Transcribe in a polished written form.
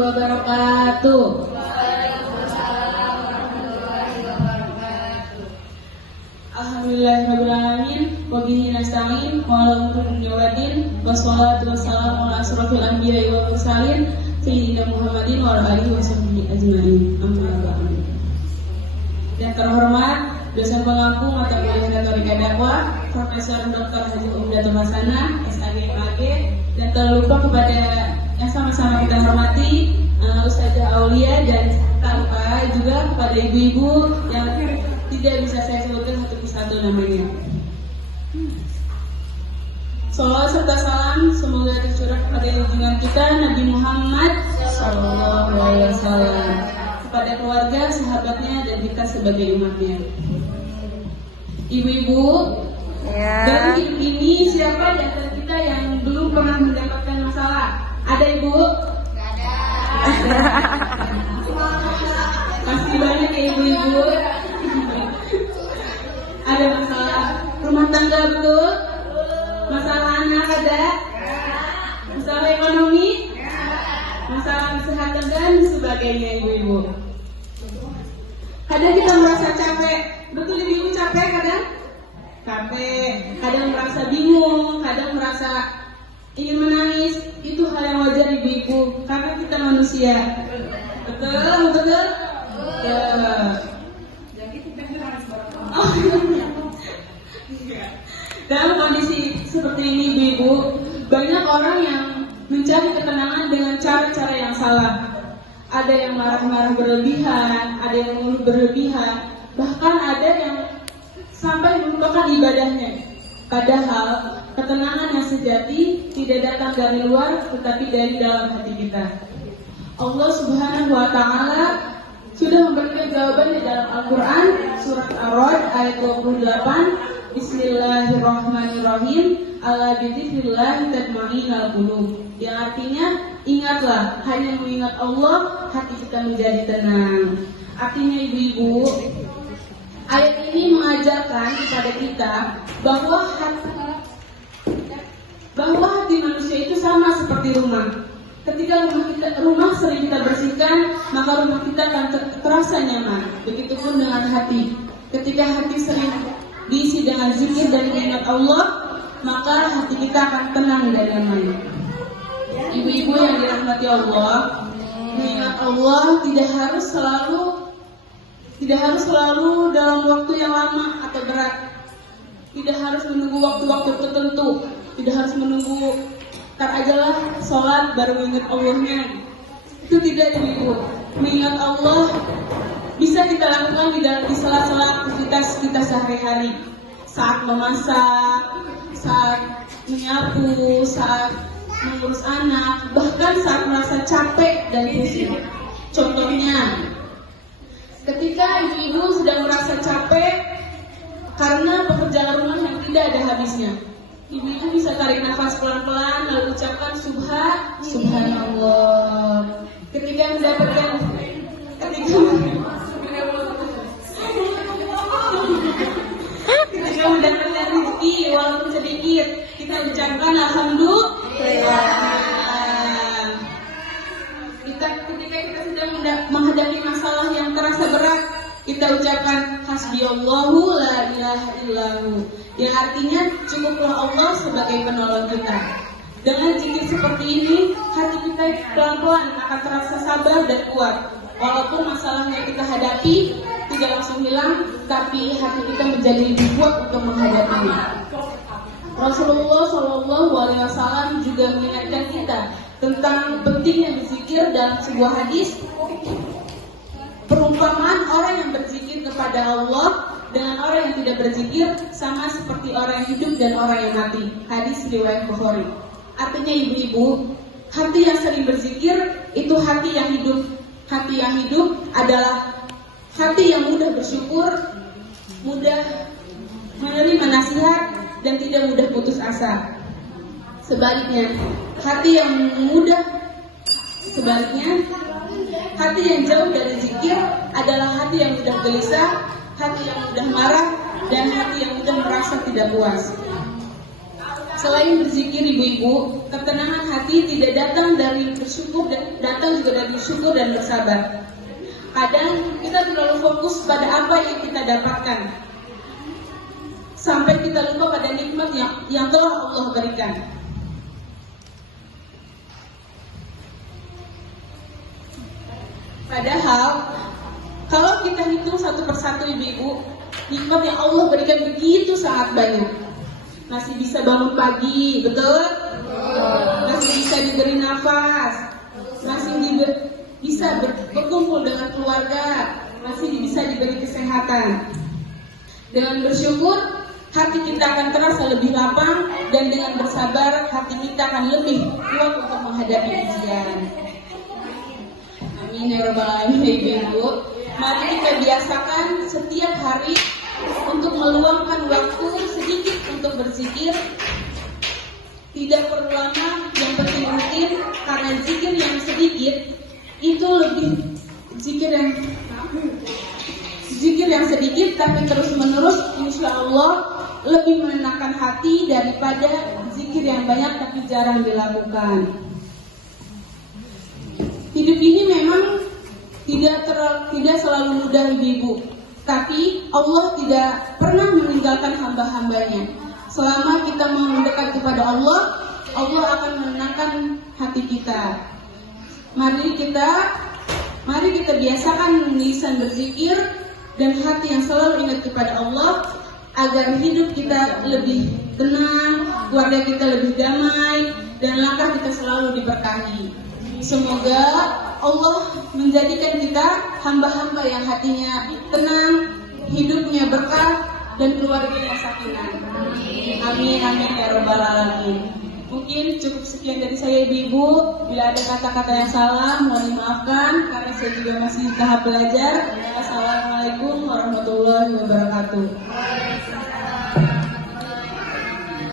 wabarakatuh. Alhamdulillahirrahmanirrahim. Wabihi nasta'in. Wa ala umuri waddin. Wassalatu wassalamu ala asrofil anbiya'i wal mursalin Sayyidina Muhammadin wa ala alihi wa sahbihi ajma'in. Amma ba'du. Yang terhormat dosen pengampu mata kuliah retorika dakwah Profesor Dr. Haji Umdatul Hasanah SAG MAG, dan terlupa kepada yang sama-sama kita hormati Ustazah Aulia, dan tanpa juga kepada ibu-ibu yang tidak bisa saya sebutkan satu persatu namanya. Salawat serta salam semoga tercurah kepada junjungan kita Nabi Muhammad SAW, kepada keluarga, sahabatnya, dan kita sebagai umatnya. Ibu-ibu, dalam hidup ini siapa di antara kita yang belum pernah mendapatkan masalah? Ada ibu? Gak ada. Pasti banyak ya ibu-ibu. Ada masalah rumah tangga, betul? Masalah anak ada? Masalah ekonomi? Masalah kesehatan dan sebagainya ibu-ibu. Kadang kita merasa capek, betul ibu-ibu capek kadang? Capek, kadang merasa bingung, kadang merasa ingin menangis. Itu hal yang wajar ibu-ibu, karena kita manusia. Betul, betul? Jadi kita harus dalam kondisi seperti ini ibu-ibu, banyak orang yang mencari ketenangan dengan cara-cara yang salah. Ada yang marah-marah berlebihan, ada yang mengeluh berlebihan, bahkan ada yang sampai melupakan ibadahnya. Padahal ketenangan yang sejati tidak datang dari luar, tetapi dari dalam hati kita. Allah Subhanahu wa Ta'ala sudah memberikan jawaban di dalam Al-Quran, surat Ar-Ra'd ayat 28. Bismillahirrahmanirrahim. Ala bidzikrillah tatma'innul qulub. Yang artinya, ingatlah, hanya mengingat Allah hati kita menjadi tenang. Artinya ibu-ibu, ayat ini mengajarkan kepada kita bahwa hati manusia itu sama seperti rumah. Ketika rumah sering kita bersihkan, maka rumah kita akan terasa nyaman. Begitupun dengan hati. Ketika hati sering diisi dengan zikir dan ingat Allah, maka hati kita akan tenang dan nyaman. Ibu-ibu yang dirahmati Allah, mengingat Allah tidak harus selalu dalam waktu yang lama atau berat. Tidak harus menunggu waktu-waktu tertentu. Tidak harus menunggu ntar ajalah sholat baru mengingat Allahnya. Itu tidak ibu-ibu. Mengingat Allah bisa kita lakukan di sela-sela aktivitas kita sehari-hari. Saat memasak, saat menyapu, saat mengurus anak, bahkan saat merasa capek dan pusing. Contohnya, ketika ibu-ibu sedang merasa capek karena pekerjaan rumah yang tidak ada habisnya, ibu-ibu bisa tarik nafas pelan-pelan lalu ucapkan Subhanallah. Ketika mendapatkan rezeki walaupun sedikit, kita ucapkan Alhamdulillah. Ketika kita sedang menghadapi masalah yang terasa berat, kita ucapkan Hasbiyallahu la ilaha illahu, yang artinya cukuplah Allah sebagai penolong kita. Dengan zikir seperti ini, hati kita pelan-pelan akan terasa sabar dan kuat. Walaupun masalah yang kita hadapi tidak langsung hilang, tapi hati kita menjadi lebih kuat untuk menghadapinya. Rasulullah SAW juga mengingatkan kita tentang pentingnya berzikir dalam sebuah hadis. Perumpamaan orang yang berzikir kepada Allah dengan orang yang tidak berzikir sama seperti orang yang hidup dan orang yang mati. Hadis riwayat Bukhari. Artinya ibu-ibu, hati yang sering berzikir itu hati yang hidup. Hati yang hidup adalah hati yang mudah bersyukur, mudah menerima nasihat, dan tidak mudah putus asa. Sebaliknya, hati yang jauh dari zikir adalah hati yang mudah gelisah, hati yang mudah marah, dan hati yang mudah merasa tidak puas. Selain berzikir ibu-ibu, ketenangan hati tidak datang dari bersyukur, datang juga dari syukur dan bersabar. Kadang kita terlalu fokus pada apa yang kita dapatkan, sampai kita lupa pada nikmat yang telah Allah berikan. Padahal, kalau kita hitung satu persatu ibu-ibu, nikmat yang Allah berikan begitu sangat banyak. Masih bisa bangun pagi, betul? Masih bisa diberi nafas, masih bisa berkumpul dengan keluarga, masih bisa diberi kesehatan. Dengan bersyukur, hati kita akan terasa lebih lapang, dan dengan bersabar, hati kita akan lebih kuat untuk menghadapi ujian. Amin ya rabbal alamin ibu. Mari kita biasakan setiap hari untuk meluangkan waktu sedikit untuk berzikir. Tidak perlu lama, yang penting rutin, karena zikir yang sedikit itu lebih zikir yang sedikit tapi terus menerus, insya Allah lebih menenangkan hati daripada zikir yang banyak tapi jarang dilakukan. Hidup ini memang tidak selalu mudah ibu-ibu, tapi Allah tidak pernah meninggalkan hamba-hambanya. Selama kita mau mendekat kepada Allah, Allah akan menenangkan hati kita. Mari kita biasakan lisan berzikir dan hati yang selalu ingat kepada Allah, agar hidup kita lebih tenang, keluarga kita lebih damai, dan langkah kita selalu diberkahi. Semoga Allah menjadikan kita hamba-hamba yang hatinya tenang, hidupnya berkah, dan keluarganya sakinah. Amin amin ya rabbal alamin. Mungkin cukup sekian dari saya ibu-ibu. Bila ada kata-kata yang salah, mohon dimaafkan karena saya juga masih tahap belajar. Assalamualaikum warahmatullahi wabarakatuh.